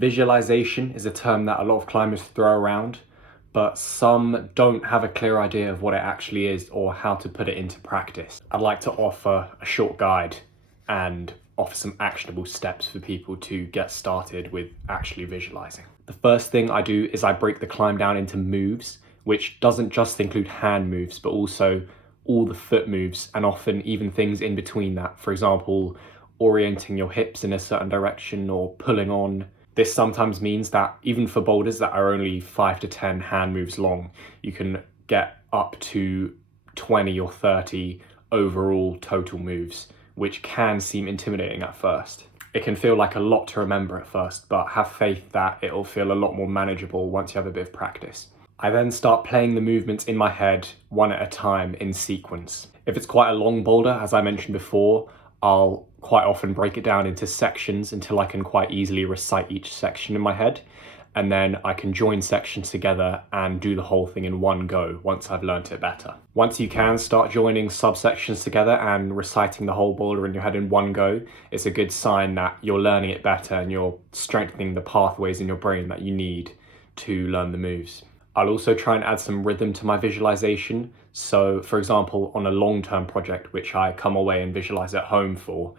Visualization is a term that a lot of climbers throw around, but some don't have a clear idea of what it actually is or how to put it into practice. I'd like to offer a short guide and offer some actionable steps for people to get started with actually visualizing. The first thing I do is I break the climb down into moves, which doesn't just include hand moves, but also all the foot moves and often even things in between that. For example, orienting your hips in a certain direction or pulling on. This sometimes means that even for boulders that are only 5 to 10 hand moves long, you can get up to 20 or 30 overall total moves, which can seem intimidating at first. It can feel like a lot to remember at first, but have faith that it'll feel a lot more manageable once you have a bit of practice. I then start playing the movements in my head one at a time in sequence. If it's quite a long boulder, as I mentioned before, I'll quite often break it down into sections until I can quite easily recite each section in my head. And then I can join sections together and do the whole thing in one go once I've learnt it better. Once you can start joining subsections together and reciting the whole boulder in your head in one go, it's a good sign that you're learning it better and you're strengthening the pathways in your brain that you need to learn the moves. I'll also try and add some rhythm to my visualization. So for example, on a long-term project, which I come away and visualize at home for,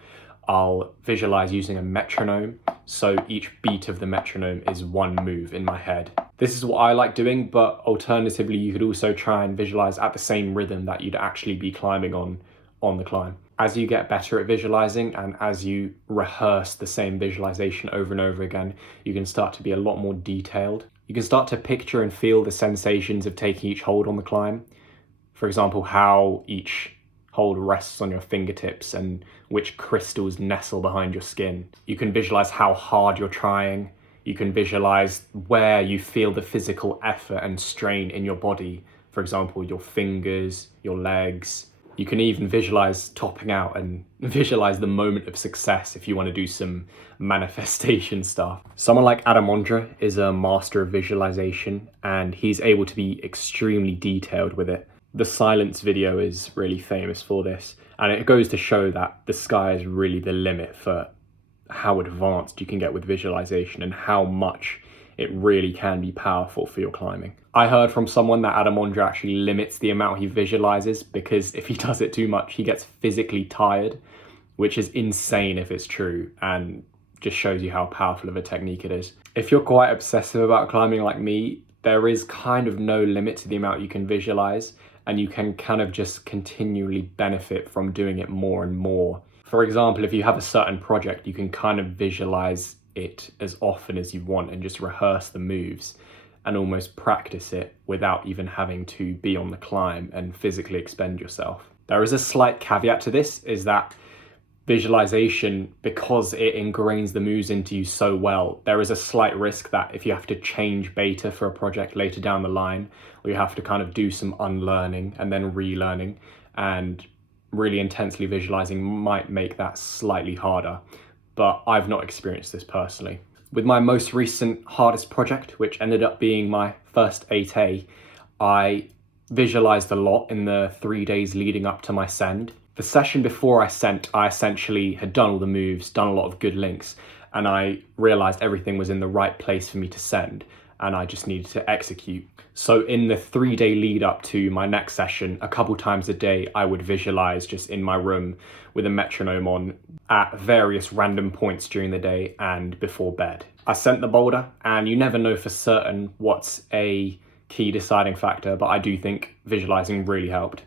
I'll visualize using a metronome. So each beat of the metronome is one move in my head. This is what I like doing, but alternatively, you could also try and visualize at the same rhythm that you'd actually be climbing on the climb. As you get better at visualizing and as you rehearse the same visualization over and over again, you can start to be a lot more detailed. You can start to picture and feel the sensations of taking each hold on the climb. For example, how each hold rests on your fingertips and which crystals nestle behind your skin. You can visualize how hard you're trying. You can visualize where you feel the physical effort and strain in your body. For example, your fingers, your legs. You can even visualize topping out and visualize the moment of success if you want to do some manifestation stuff. Someone like Adam Ondra is a master of visualization and he's able to be extremely detailed with it. The silence video is really famous for this, and it goes to show that the sky is really the limit for how advanced you can get with visualization and how much it really can be powerful for your climbing. I heard from someone that Adam Ondra actually limits the amount he visualizes because if he does it too much, he gets physically tired, which is insane if it's true and just shows you how powerful of a technique it is. If you're quite obsessive about climbing like me, there is kind of no limit to the amount you can visualize, and you can kind of just continually benefit from doing it more and more. For example, if you have a certain project, you can kind of visualize it as often as you want and just rehearse the moves and almost practice it without even having to be on the climb and physically expend yourself. There is a slight caveat to this, is that visualization, because it ingrains the moves into you so well, there is a slight risk that if you have to change beta for a project later down the line, or you have to kind of do some unlearning and then relearning, and really intensely visualizing might make that slightly harder. But I've not experienced this personally. With my most recent hardest project, which ended up being my first 8A, I visualized a lot in the 3 days leading up to my send. The session before I sent, I essentially had done all the moves, done a lot of good links, and I realized everything was in the right place for me to send, and I just needed to execute. So in the 3-day lead up to my next session, a couple times a day, I would visualize just in my room with a metronome on at various random points during the day and before bed. I sent the boulder, and you never know for certain what's a key deciding factor, but I do think visualizing really helped.